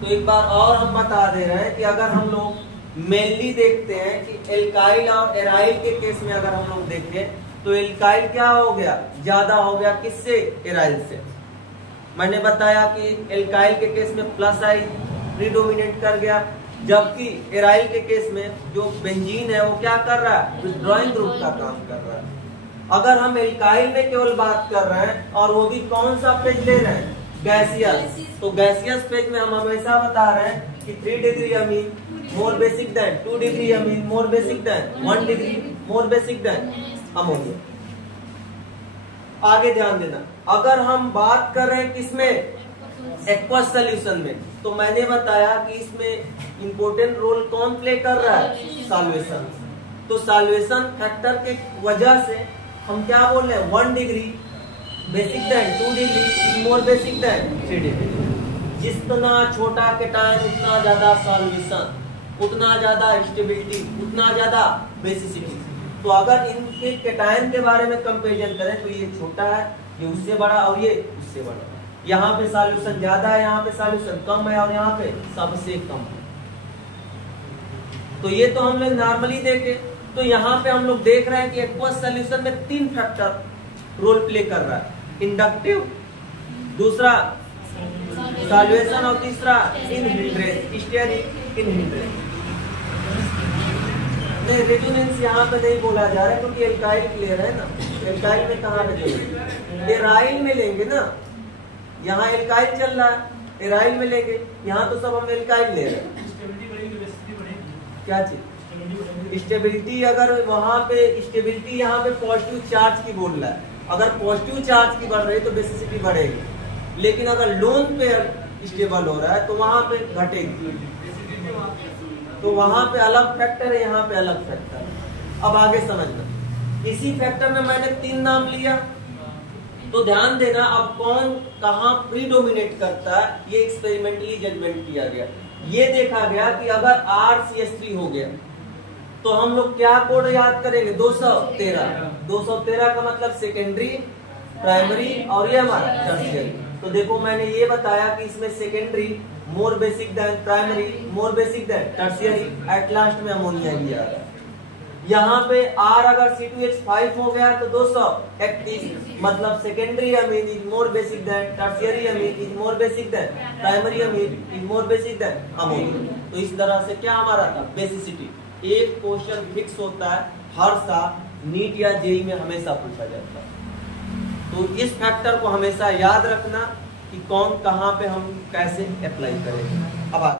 तो एक बार और हम बता दे रहे हैं कि अगर हम लोग मेनली देखते हैं कि एल्काइल और एराइल के केस में अगर हम लोग देखें तो एल्काइल क्या हो गया, ज्यादा हो गया किससे, एराइल से। मैंने बताया कि एल्काइल के केस में प्लस आई प्रीडोमिनेट कर गया, जबकि एराइल के केस में जो बेंजीन है वो क्या कर रहा है, विथड्रॉइंग ग्रुप का काम कर रहा है। अगर हम एल्काइल में केवल बात कर रहे हैं और वो भी कौन सा फेज ले रहे हैं, गैसियस, तो गैसियस फेज में हम हमेशा बता रहे हैं कि 3 degree amine more basic than 2 degree amine more basic than 1 degree more basic than ammonia. आगे ध्यान देना, अगर हम बात कर रहे हैं किसमें, एक्वस सोल्यूशन में, तो मैंने बताया कि इसमें इंपॉर्टेंट रोल कौन प्ले कर रहा है, सॉल्वेशन। तो सॉल्वेशन फैक्टर के वजह से हम क्या बोल रहे हैं, 1 degree basic than 2 degree more basic than 3 degree. जितना छोटा केटायन उतना ज्यादा सॉल्वेशन, उतना ज्यादा स्टेबिलिटी, उतना ज्यादा बेसिसिटी। तो अगर इनके केटायन के बारे में कंपेरिजन करें तो ये छोटा है, ये उससे बड़ा और ये उससे बड़ा। यहाँ पे सॉल्यूशन ज्यादा है, यहाँ पे सॉल्यूशन कम है और यहाँ पे सबसे कम है। तो ये तो हम लोग नॉर्मली देखे, तो यहाँ पे हम लोग देख रहे हैं कि एक्वस सॉल्यूशन में 3 फैक्टर रोल प्ले कर रहा है, इंडक्टिव, दूसरा सॉल्वेशन और तीसरा इनहिंड्रेंस, स्टेरिक इनहिंड्रेंस। नहीं, रेजोनेंस यहाँ पे नहीं बोला जा रहा है क्योंकि एल्काइल क्लियर है ना। एल्काइल में कहाँ रेजोनेंस, एराइल में लेंगे ना, यहाँ एल्काइल चल रहा है, एराइल में लेंगे, यहाँ तो सब हम एल्काइल ले रहे हैं। क्या चीज, स्टेबिलिटी, अगर वहां पे स्टेबिलिटी यहाँ पे पॉजिटिव चार्ज की बोल रहा है, अगर पॉजिटिव चार्ज की बढ़ रही है तो बेसिसिटी बढ़ेगी, लेकिन अगर लोन पेयर स्टेबल हो रहा है तो वहां पे घटेगी। तो वहां पे अलग फैक्टर है, यहाँ पे अलग फैक्टर है। अब आगे समझना, इसी फैक्टर में मैंने 3 नाम लिया, तो ध्यान देना अब कौन कहाँ प्रीडोमिनेट करता है, ये एक्सपेरिमेंटली जजमेंट किया गया। ये देखा गया कि अगर RCH3 हो गया तो हम लोग क्या कोड याद करेंगे, 213। 213 का मतलब सेकेंडरी, प्राइमरी और ये हमारा टर्शियरी। तो देखो मैंने ये बताया कि इसमें secondary more basic than primary, more basic than tertiary, at last में अमोनिया भी आ रहा है। यहाँ पे R अगर C2H5 हो गया तो 231, मतलब secondary amine is more basic than tertiary amine is more basic than primary amine is more basic than ammonia. तो इस तरह से क्या हमारा था, बेसिसिटी। एक क्वेश्चन फिक्स होता है हर साल नीट या जेई में हमेशा पूछा जाता है। तो इस फैक्टर को हमेशा याद रखना कि कौन कहाँ पे हम कैसे अप्लाई करेंगे। अब